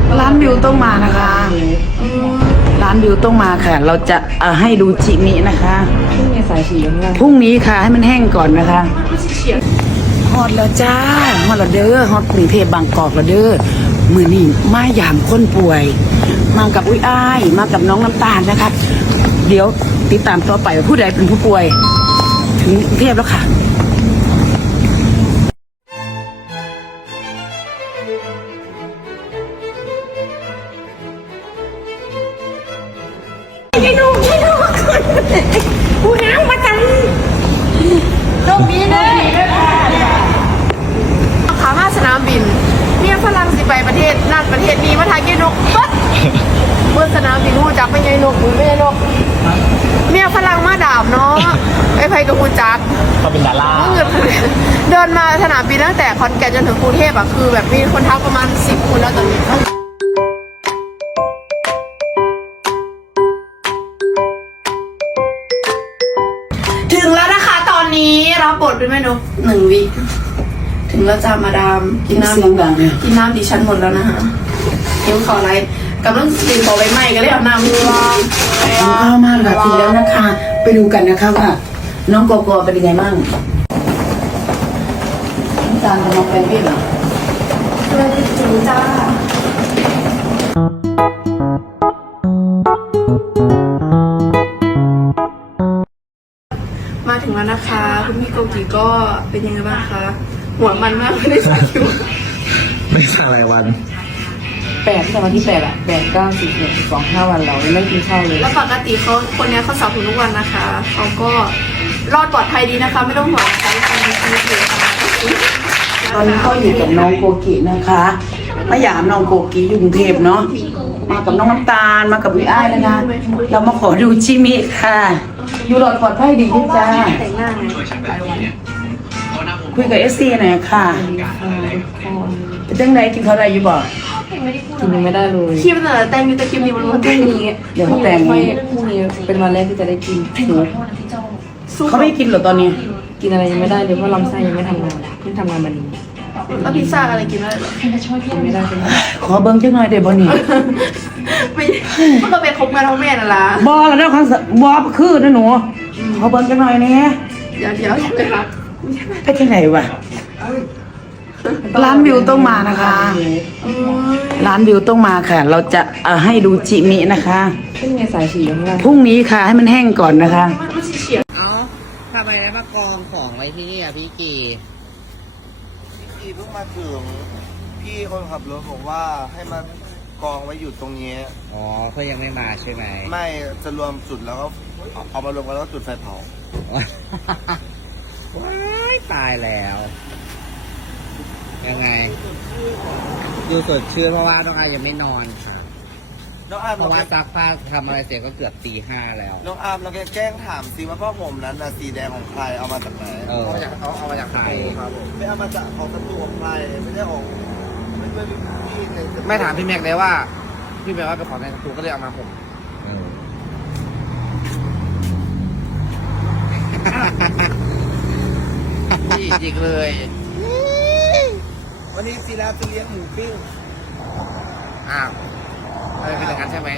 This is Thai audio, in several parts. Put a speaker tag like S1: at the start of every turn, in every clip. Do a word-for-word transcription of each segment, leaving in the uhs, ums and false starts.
S1: ร้านวิวต้องมานะคะร้านวิวต้องมาค่ะ เราจะเอาให้ดูจิมินะคะพรุ่งนี้สายฉีดพรุ่งนี้ค่ะให้มันแห้งก่อนนะคะฮอดแล้วจ้าฮอดแล้วเด้อฮอดกรุงเทพบางกอกแล้วเด้อมือนี่มายามคนป่วย มากับอุ้ยอ้ายมากับน้องน้ำตาลนะคะเดี๋ยวติดตามต่อไปว่าผู้ใดเป็นผู้ป่วย ถึงกรุงเทพแล้วค่ะให้ดูให้ดูกูหางมาจังโชคดีเลย
S2: ขามาสนามบินเนี่ยฝรั่งสิไปประเทศนั่นประเทศนี้มาทางกินนกปั๊ดบนสนามบินหูจักเป็นไงนกหรือไม่ใช่นกเมียฝรั่งมาดาบเนาะไอ้ไพกับหูจัก
S3: เขาเป็นดารา
S2: เดินมาสนามบินตั้งแต่คอนแก่นจนถึงกรุงเทพอะคือแบบมีคนทักประมาณสิบคนแล้วตอนนี้ถึงแล้วนะคะตอนนี้รับบทเป็นแม่นกหนึ่งวิถึงแล้วจ้ามาดามกินน้ำกินน้ำดิฉันหมดแล้วนะคะเดี๋ยวขออะไรกำลังกินขอใบไม้ก็เลยเอาน้ำมือ
S1: ข้าวมากค่ะกินแล้วนะคะไปดูกันนะคะว่าน้องโกโก้เป็นยังไงบ้างน้ำตาลกับน้องแฟนพี่เหรอ
S2: เลยจริงจ้ามาถึงแล้วนะคะคุณพี่โกกิก็เป็นยังไงบ้างคะหัวมันมากไม่ได้สักคิว
S3: ไม่สักหลายวัน
S1: แปดแต่วันที่แปดอะแปดเก้าสิบเอ็ดสิบสองห้าวันเรายังไม่กินข้าวเลย
S2: แล้วปกติเขาคนนี้เขาสอบทุกวันนะคะเขาก็รอดปลอดภัยดีนะคะไม่ต้องห่วงนะคะทำดีเลย
S1: ตอนนี้ก็อยู่กับน้องโกกินะคะมาหยามน้องโกกิอยู่กรุงเทพเนาะมากับน้องน้ำตาลมากับวิอ้ายนะคะเรามาขอดูจิมิค่ะอยู่รอดปลอดภัยดีที่จ้าคุยกับเอสซีหน่อยค่ะเป็นจังไดกินเขาได้อยู่บ่
S4: กินยังไม่ได้เลย
S2: คลิปเนอะแต่งอยู่แต่คลิปนี้มันรู้
S4: พรุ่งนี้
S1: เดี๋ยวเขาแต่ง
S4: พรุ่งนี้เป็นวันแรกที่จะได้กินซุป
S1: เขาไม่กินหรอตอนนี้
S4: กินอะไรยังไม่ได้เลยเพราะลำไส้ยังไม่ทำงานเพิ่งทำงานมาดี
S2: แล้วพิซซ่าอะไรกินได้หรอ
S4: กินไม่ได้เป็น
S1: ขอเบิ้งจังหน่อยเดี๋ยวบ่นี่
S2: ไม่มันก็เป็นคบกันทั้งแม่น่ะล่ะ
S1: บ่แล้วนะความบ่คือนะหนูขอเบิ้งจังหน่อยนี่
S2: เดี๋ยวเดี๋ยวจะรับ
S1: เป็นจังไหนวะร้านวิวต้องมานะคะร้านวิวต้องมาค่ะ เราจะเอาให้ดูจิมินะคะ
S4: พรุ่งนี้สายฉีดยังไง
S1: พรุ่งนี้ค่ะให้มันแห้งก่อนนะคะ
S3: เอ้าทำไมได้มากองของไว้ที่นี่อ่ะพี่กี
S5: พี่กีเพิ่งมาถึงพี่คนขับรถบอกว่าให้มากองไว้อยู่ตรงนี้
S3: อ๋อเขายังไม่มาใช่ไหม
S5: ไม่จะรวมจุดแล้วก็เอามารวมกันแล้วก็จุดไฟเผา
S3: ว้ายตายแล้วยังไงดูสดชื่นเพราะว่าน้องอายังไม่นอนค่ะ
S5: น้องอาร์ม
S3: เพราะว่าซักผ้าทำอะไรเสร็จก็เกือบตีห้าแล้ว
S5: น้องอาร์มเราแกล้งถามซิว่าผ้าห่มนั้นนะสีแดงของใครเอามาจากไหน
S3: เออเอามาจากเขาเอามาจากใคร
S5: ครับผมไม่เอามาจากของประตูของใครไม่ได้ของไม่ไม่พี่
S3: ไม่ถามพี่แม็กเลยว่าพี่แม็กว่าเป็นของในประตูก็เลยเอามาผมจริงเลย
S5: วันนี้ซีราจะเลี้ยงหมูปิ้ง
S3: อ้าวอะไรเป็นอย่างนั้นใช่ไหม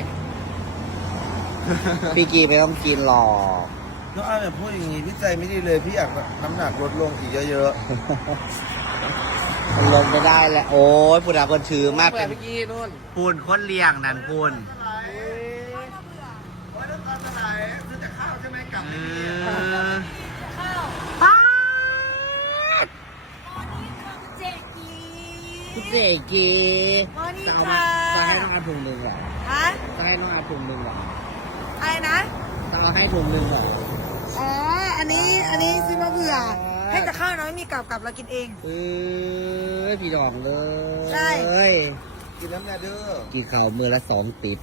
S3: พี่กีไม่ต้องกินหรอก
S5: น้องอาแบบพูดอย่างนี้พี่ใจไม่ดีเลยพี่อยากน้ำหนักลดลงอีกเยอะ
S3: ๆมันลงไม่ได้แล้วโอ้ยปูดาคนชื้อมากเป็นพี่นู่นปูนค้นเลี้ยงนั่นปูน
S5: ว่าต้องการอะไรซื้อแต่ข้าวใช่ไหมกลับ
S3: พี่เจกีจะเอามาจะให้น้องอาถุงหนึ่งหรอฮะจะให้น้องอาถุงหนึ่งหรอ
S2: อะไรนะ
S3: จะเอาให้ถุงหนึ่งหรอ
S2: อ๋ออันนี้อันนี้ซื้อมาเบื่อให้แต่ข้าวน้อยมีกลับกลับเรากินเอง
S3: เออพี่ดองเลย
S2: ใช่
S5: กินน้ำยาเด้อ
S3: กินข้าวมือละสองติด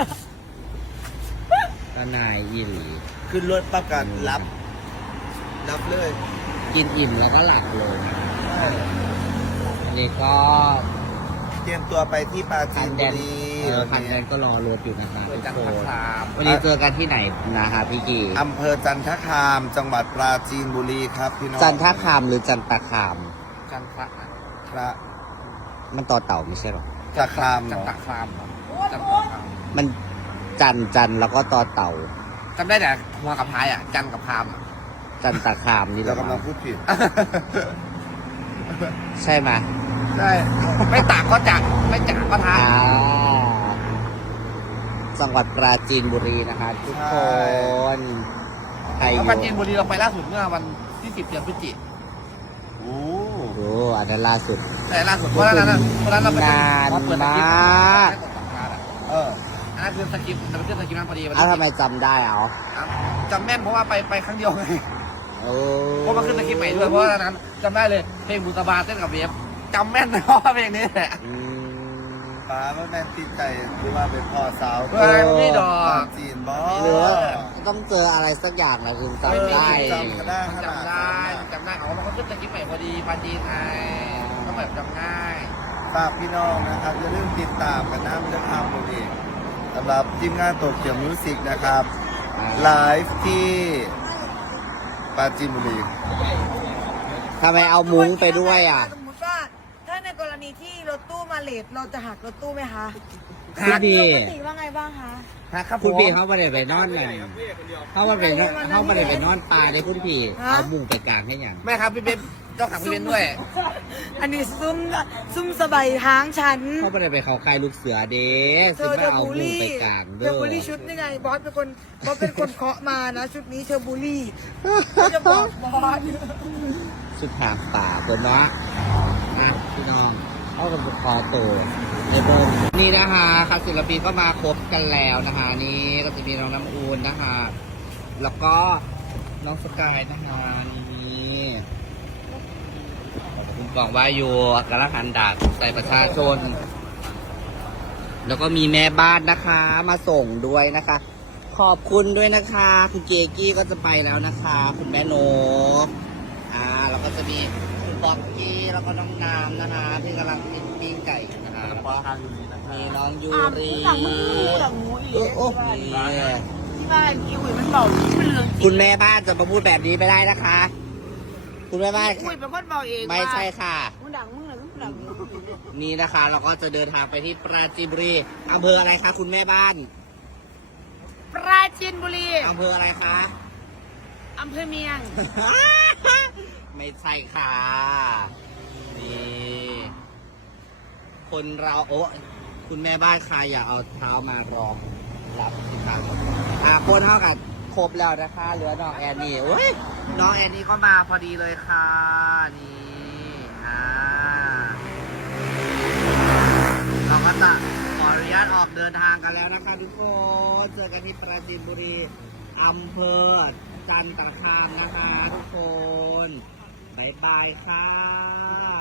S3: ตานายอิน
S5: ขึ้นรถประกันรับรับเลย
S3: กินอิ่มแล้วก็หลับเลยอันนี้ก็
S5: เตรียมตัวไปที่ปราจีนบุรี
S3: พันแดนก็รอรถอยู่นะคะทุกคนวันนี้เจอกันที่ไหนนะคะพี่กี
S5: อำเภอจันทคามจังหวัดปราจีนบุรีครับพี่น้อง
S3: จันทคามหรือจันตคาม
S5: จันทระพระ
S3: มันต่อเต่าไม่ใช่หรอ
S5: ตะครามเหร
S3: จัน
S5: อ
S3: ตะครามเหรอจันตะคราม
S6: มันจันจันแล้วก็ต่อเต่า
S3: จำได้แต่หัวกับท้ายอ่ะจันกับครามอะ
S6: จันตะคามนี่แห
S5: เรา
S6: ละ
S5: กำลังพูดผิด
S6: ใช่ไหม
S3: ใช่ไม่ต่างก็จักไม่จักก็ท้า
S6: อ่าจังหวัดปราจีนบุรีนะคะ ทุกคนใครอ
S3: แล้ว
S6: ยู่
S3: ปราจีนบุรีเราไปล่าสุดเมื่อวันที่สิบเดือนพฤศจิก
S5: โอ้
S6: โอ้อันนั้นล่าสุด
S3: แต่ล่าสุดเพราะฉะนั้นเพราะฉะนั้นเราไป
S6: นาน
S3: เปิดสคริปต์
S6: มาก
S5: เออ
S3: อันนั้นคือสคริปต์แต่เป็นเครื่องสคริปต์นั้นพอดีวัน
S6: อ้าว
S3: ที่
S6: ทำไมจำได้เอา
S3: จำแม่นเพราะว่าไปไปครั้งเดียวไง
S6: โอ้
S3: เพราะมันขึ้นสคริปต์ใหม่ด้วยเพราะว่านั้นจำได้เลยเพลงบุษบาเต้นกับเวฟจำแม่นเพราะว่าเพลงนี้แหละ
S6: อืม
S5: ป้าว่าแม่นติดใจหรือว่าเป็นพ่อสาว
S3: เฮ้ยนี่ดอ
S5: ปาก จีนบอ
S6: หรือว่าต้องเจออะไรสักอย่างนะถึงจำได้
S5: จำก็ได้ข
S3: มัน
S5: นาด
S3: จำได้มันจำได้เอามันก็ขึ้นสคริปต์ใหม่พอดีปาจีนไงก็แบบจำง่าย
S5: ฝากพี่น้องนะครับอย่าลืมติดตามกันนะมันจะทำบุรีสำหรับทีมงานโตเกียวมิวสิกนะครับไลฟ์ที่ปราจีนบุรี
S6: ทำไมเอามุ้งไปด้วยอ่ะ
S7: สมมติว่าถ้าในกรณีที่รถตู้มาเลทเราจะหักรถตู้ไหมคะ
S6: คุณพี่
S7: ปกติว่าไงบ้างคะ
S3: นะครับผ
S6: คุณ
S3: ม
S6: พี่เขาไม่ได้ไปนอนไหนเขาไม่ได้ไปนอนเขาไม่ได้ไปนอนป่าในคุณพี่เอามุ้งไปกลางให้อย่าง
S3: แม่ครับพี่เบนเจ้าขังพี่เบนด้วย
S7: อันนี้ซุ้มซุ้มสบายหางฉัน
S6: เขาไม่ได้ไปเขาใครลูกเสือเด็ก
S7: เธ
S6: ซึ่ง
S7: อ
S6: ไม่
S7: เธอ
S6: เอา
S7: บูล
S6: มุ้ง
S7: ลี่
S6: ไปกลาง
S7: เธ
S6: เด้
S7: อ
S6: อ
S7: บูลลี่ชุดนี่ไงบอสเป็นคนบอสเป็นคนเคาะมานะ ชุดนี้เธอบูลลี่เธอจะบอกบอส
S6: สุดทางป่าเปิดเนาะอ่ะพี่น้องเขาเป็นคอโตในเบิ้งนี่นะคะคณะศิลปินก็มาครบกันแล้วนะคะ นี่ก็จะมีน้องน้ำอูนนะคะ แล้วก็น้องสกายนะคะนี่คุณกองว่าอยู่กระหันดาษใส่ประชาชน แล้วก็มีแม่บ้านนะคะ มาส่งด้วยนะคะ ขอบคุณด้วยนะคะ คุณเกกี้ก็จะไปแล้วนะคะ คุณแม่นกอ่าแล้วก็จะมีคุณบอสกี้แล้วก็น้องน้ำนะคะที่กำลังกินปิ้งไก่อยู่นะคะแล้วก็มีน้องยูรี
S7: ต่างหูต่างหูอีก
S6: โอ้โหนี่
S7: ที่บ้านคิวมันเบาที่มันเลือง
S6: คุณแม่บ้านจะมาพูดแบบนี้ไม่ได้นะคะ คุณแม่บ้าน
S7: คุยเป็นคนเบาเอง
S6: ไม่ใช่ค่ะ
S7: มึงดังมึงเหรอมึงดัง
S6: นี่นะคะ เราก็จะเดินทางไปที่ปราจีนบุรีอำเภออะไรคะคุณแม่บ้าน
S7: ปราจีนบุรี
S6: อำเภออะไรคะ
S7: อำเภอเมียง
S6: ไม่ใช่ค่ะนี่คนเราโอ้คุณแม่บ้านใครอยากเอาเท้ามารองรับสิครับอ่าคนเท่ากับครบแล้วนะคะเหลือน้องแอนนี่เว้ยน้องแอนนี่ก็มาพอดีเลยค่ะนี่อ่าเราก็จะขออนุญาตออกเดินทางกันแล้วนะคะทุกคนเจอกันที่ปราจีนบุรีอำเภอจันตคามนะคะทุกคนบายบายค่ะ